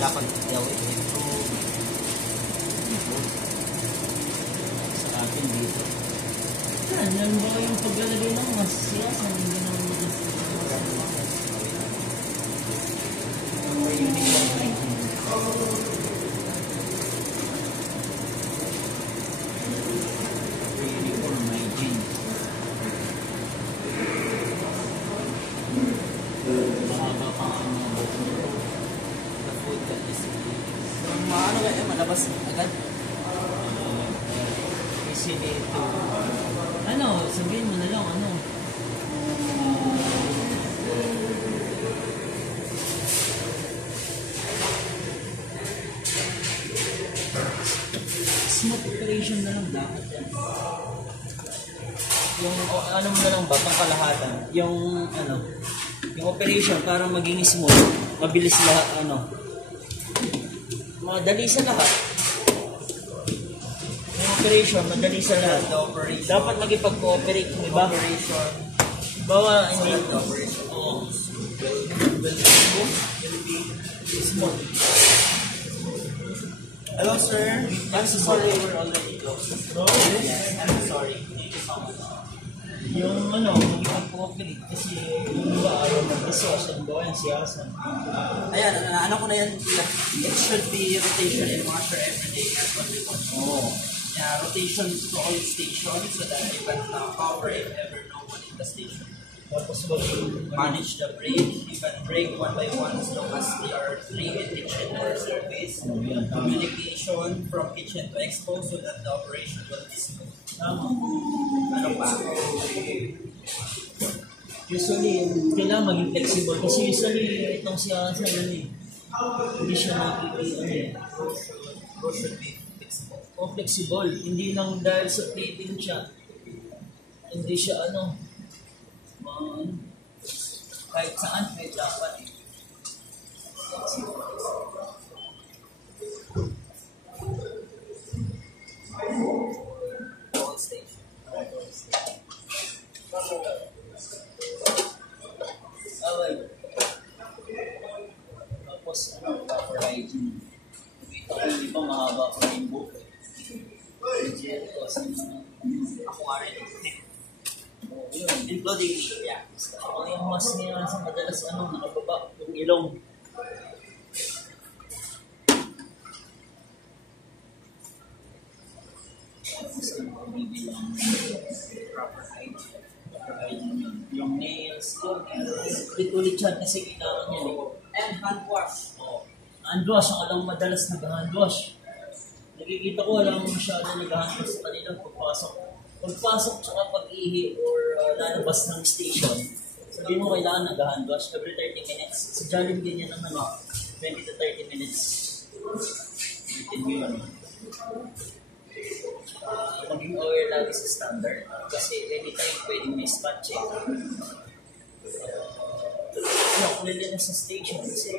dapat gawin ito sa atin dito. Yan ba yung paglalagay ng mas siyasa? Hindi naman mag-siyasa. Malabas agad. Easy dito. Ano, sabihin mo na lang, ano? Smooth operation na lang dapat yan. Yung ano mo na lang ba, pangkalahatan. Yung ano, yung operation para maging smooth, mabilis lahat, ano, madali sa lahat. Yung operation, madali sa lahat. Dapat magipag-cooperate yung iba. Bawa, hindi ito. Oo. Smooth. Hello, sir. I'm so sorry we're already closed. I'm sorry. Thank you so much. Yung ano, magipag-cooperate kasi yung iba ayaw mag-resource and bawa yung siyasa. Ayan, ano ko na yan, it should be rotation in washer every day. That's what we want. Oo. Yeah, rotation to all stations so that you can cover if ever no one in the station. Tapos maging Manage the brake. You can brake one by one as long as they are free in kitchen or surface. Communication from kitchen to expo so that the operation will be smooth. Ano pa? usually, kailangan maging flexible kasi usually itong siyasa yun eh. Hindi siya nakikita ano eh. Both should be flexible. O flexible, hindi lang dahil sa plating siya. Hindi siya ano, kahit saan, kahit dapat eh. All station. Okay. Tapos ano, proper hygiene. Kita ko yung iba mahaba pa yung buhok eh. Legit kasi Ako nga rin. yun. Including me, yeah. Ako yung mas niya sa madalas ano, nakababa yung ilong. Tapos ano, bibilang proper hygiene. Proper hygiene yun. Yung nails ko, ulit yan kasi kailangan yan eh. And hand wash. Oh, hand wash, ang alam madalas nag-hand wash. Nakikita ko walang masyado nag-hand wash sa kanila pagpasok tsaka pag-ihi or lalabas ng station. Sabihin mo kailangan nag-hand wash every 30 minutes. Sa Jollibee ganyan naman 20 to 30 minutes. Bitin yun. Maging aware lagi sa standard kasi anytime pwedeng may spot check. Kung nila sa station kasi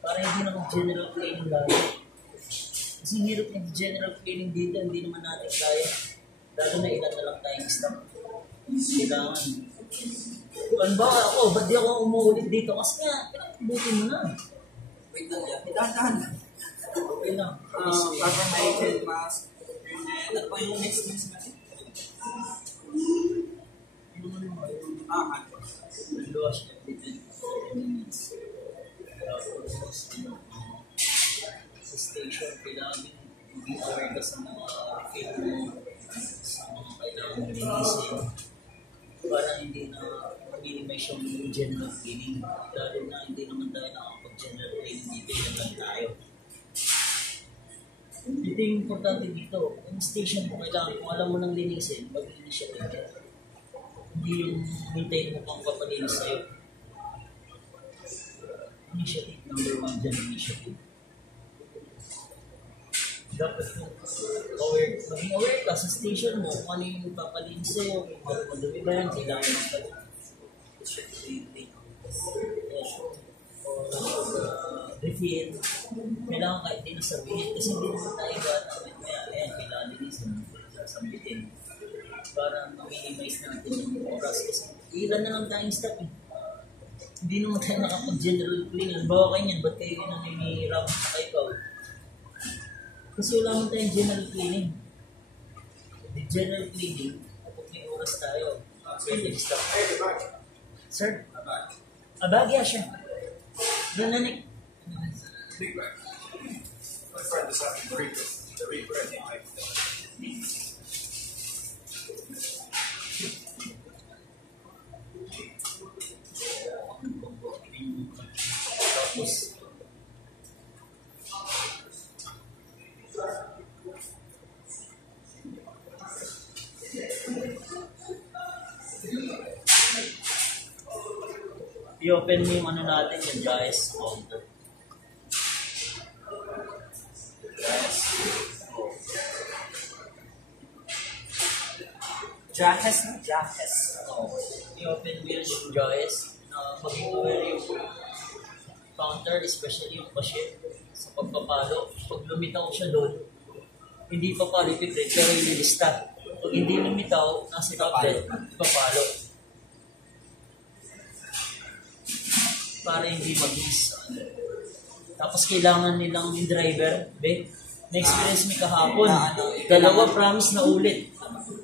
para hindi na mag-general cleaning lagi. Kasi hirap mag-general cleaning dito, hindi naman natin kaya. Lalo na ilan na lang tayong staff. Kailangan. Ano ba ako? Ba't di ako umuulit dito? Kasi nga, pinakabutin mo na. Wait lang yan. Dahan-dahan lang. Okay lang. Proper hygiene, mask. Ano pa yung next natin? Hand wash. Wash every 10 minutes. Tapos, sa station, kailangan maging aware ka sa mga refill mo, sa mga kailangan mo linisin. Para hindi na minimize yung general cleaning. Lalo na hindi naman tayo nakakapag-general cleaning dito, yan lang tayo. Ito yung importante dito. Yung station mo kailangan, kung alam mo nang linisin, mag-initiative ka. Hindi yung hintayin mo pang papalinis sa'yo. Initiative, number 1 dyan, initiative. Dapat maging aware ka sa station mo kung ano yung papalinis sa'yo, kung madumi ba yan, kailangan mo pa refill. Kailangan kahit din sabihin kasi hindi naman tayo gano'n ayan, kailangan din sabihin para ma-minimize natin yung oras kasi ilan na lang tayong stop eh. Hindi naman tayo nakapag-general clean. Halimbawa kayo niyan, ba't kayo nangingiram sa kaibaw? Kasi wala naman tayong general cleaning. The general cleaning, kapag may oras tayo, pwede stop. Sir? Abag, yeah, sure. Doon na, Nick. Big bag. My friend is having the reaper, I think, like Tapos, i-open mo yung ano natin yung guys, counter. Guys. Jahes na Jahes. Oh, i-open mo yung guys na maging aware yung counter, especially yung cashier sa pagpapalo. Pag lumitaw siya doon, hindi pa palo ipipret, pero ililista. Pag hindi lumitaw, nasa tablet, ipapalo. Para hindi mag-miss. Tapos kailangan nilang yung driver, na-experience mo kahapon. Dalawa promise na ulit.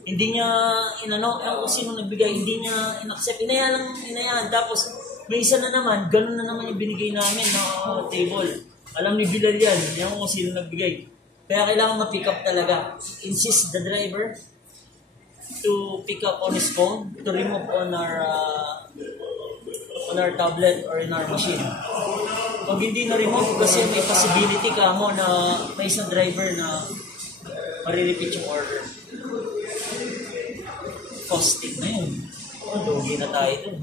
Hindi niya, kung sino nagbigay, hindi niya in-accept. Inayaan. Tapos, may isa na naman, ganun na naman yung binigay namin na table. Alam ni Bilal yan, kung sino nagbigay. Kaya kailangan ma-pick up talaga. Insist the driver to pick up on his phone, to remove on our tablet or in our machine. Pag hindi na-remove, kasi may possibility ka mo na may isang driver na marirepeat yung order. Costing na yun. Lugi na tayo dun.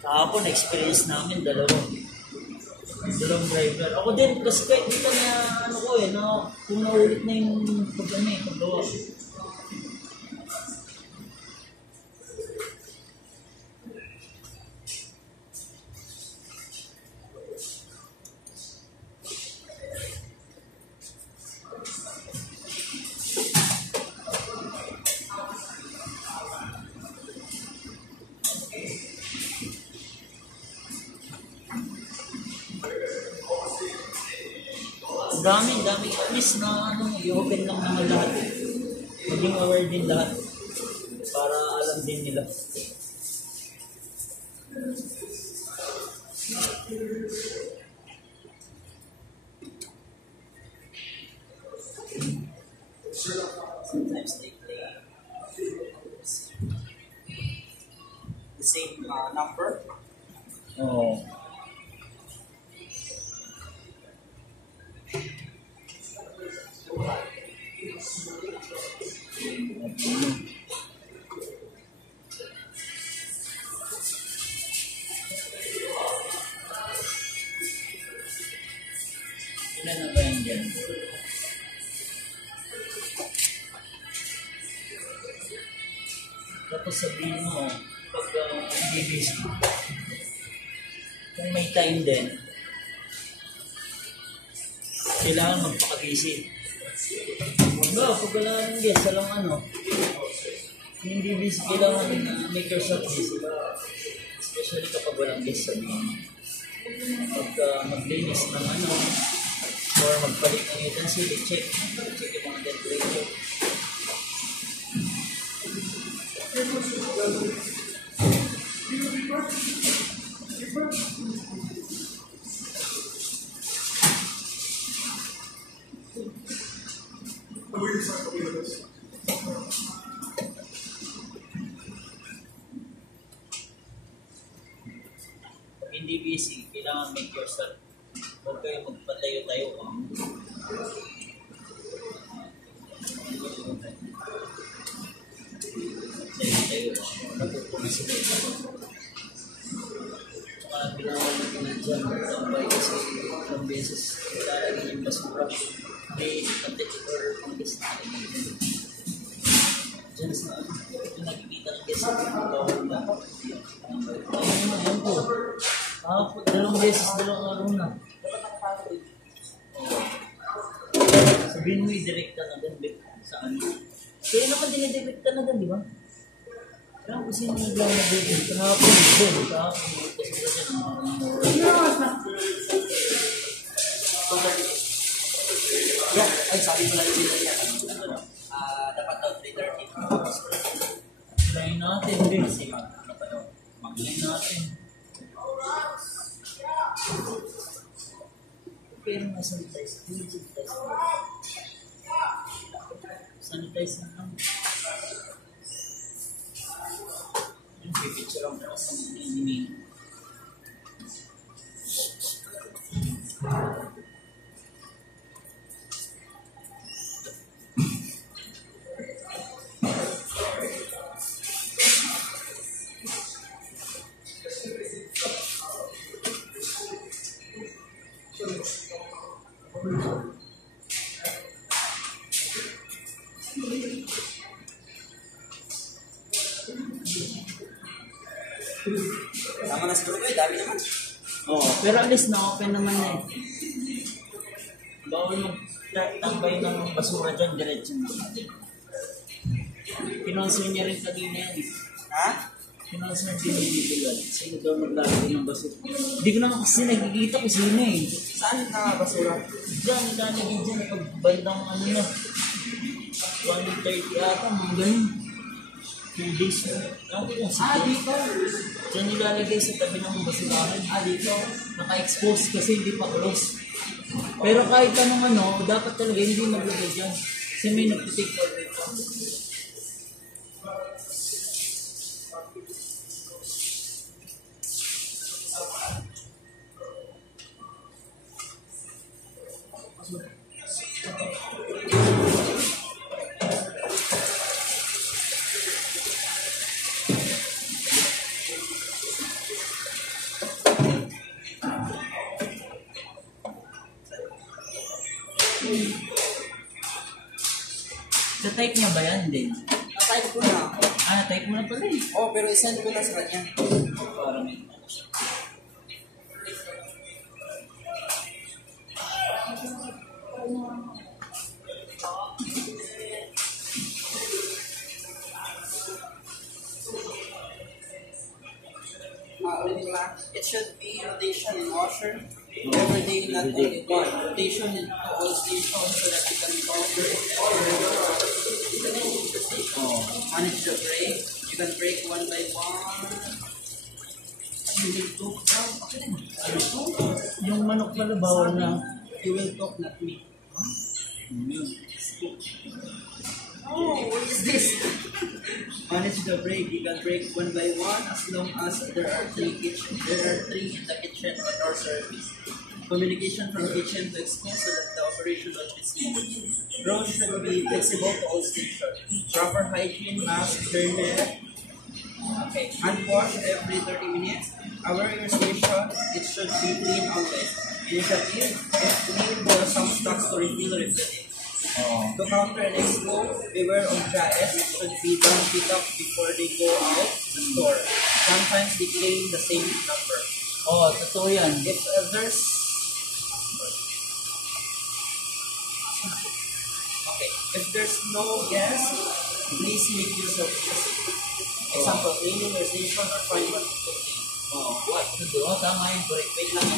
Kahapon, experience namin, dalawang driver. Ako din, kasi kahit dito na, kung naulit na yung paggawa. Dami. At least na i-open lang naman lahat. Maging aware din lahat. Para alam din nila. Sometimes they play The same number. Oh. Ilan na ba yung dyan? Tapos sabihin mo, pag hindi busy, kung may time din, kailangan magpaka-busy. Pag wala ng guest, hindi busy, kailangan make yourself busy. Especially kapag walang guest, sabihin. Pag maglinis ng or magpalit ng utensil, check yung mga temperature. Pag hindi busy, kailangan make yourself. Huwag kayo magpatayo-tayo. Tayo-tayo. Natutunan sila ito. Tsaka pinawal natin na dyan. Tambay kasi ilang beses lalagyan yung basura. May temperature pang-guest na rin dyan. Dyan sa nakikita ng guest na bawal na. Ayun po. Dalawang araw na. Sabihin mo i-direct ka na doon, saan? Kaya naman dinidirect ka na doon, di ba? Kaya kasi naglang na dito. Kahapon din. Kahapon dito. Ay, sabi ko lang sila yan. Dapat daw 3:30. Try natin din. Kasi ano pa daw. Try natin. Pero masanitize. Sanitize na lang. Yung pipicture ang ako sa mga enemy. Tama na siguro kayo, dami naman. Oo, pero at least na-open naman na eh. Bawal magtambay ng basura dyan, diretso na. Pinonsin niya rin kanina yan. Ha? Pinonsin din yung illegal. Sino daw maglalagay ng basura? Hindi ko naman kasi nakikita kung sino eh. Saan na basura? Diyan, nilalagay dyan. Pag bandang ano na. 1:30 ata, mga ganun. 2 days na. Dito. Diyan nilalagay sa tabi ng basurahan. Dito. Naka-expose kasi hindi pa close. Pero kahit anong ano, dapat talaga hindi maglagay dyan. Kasi may nagtitake order pa. Sa type niya ba yan din? Type ko na. Type mo na pala eh. Oh, pero isend ko na sa kanya. Para may ano siya. It should be rotation in washer. Every day, not only one. Rotation in all stations so that you can cover manage the break. You can break one by one. Yung manok pala bawal na. You will cook, not me. Oh, what is this? Manage the break. You can break one by one as long as there are three in the kitchen or service. Communication from kitchen to expose so that the operation will be smooth. Rows should be flexible to all stations. Proper hygiene, mask, hairnet. Okay, hand wash every 30 minutes. Our your station, it should be clean always. Initiative, if need for some stocks to refill. To counter and expose, beware of giants. It should be done pick up before they go out the store. Sometimes they claim the same number. Oh, totoo yan. If there's no gas, please make use of this. Example, cleaning your station or find what to clean. What to do? Tama yung break. Wait lang.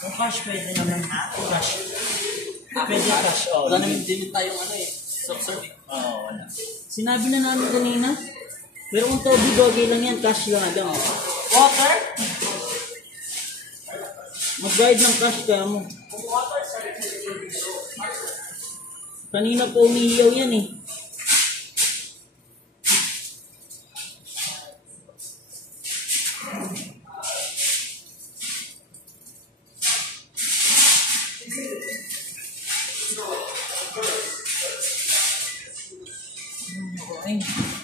Yung cash pwede naman. Cash. Pwede cash. Oh, Wala namin din tayong ano eh. Self-serve. Oo, wala. Sinabi na namin kanina. Pero kung tubig, okay lang yan. Cash lang agad. Water? Mag-guide ng cash kaya mo. Kanina po umihiyaw yan eh. Ay.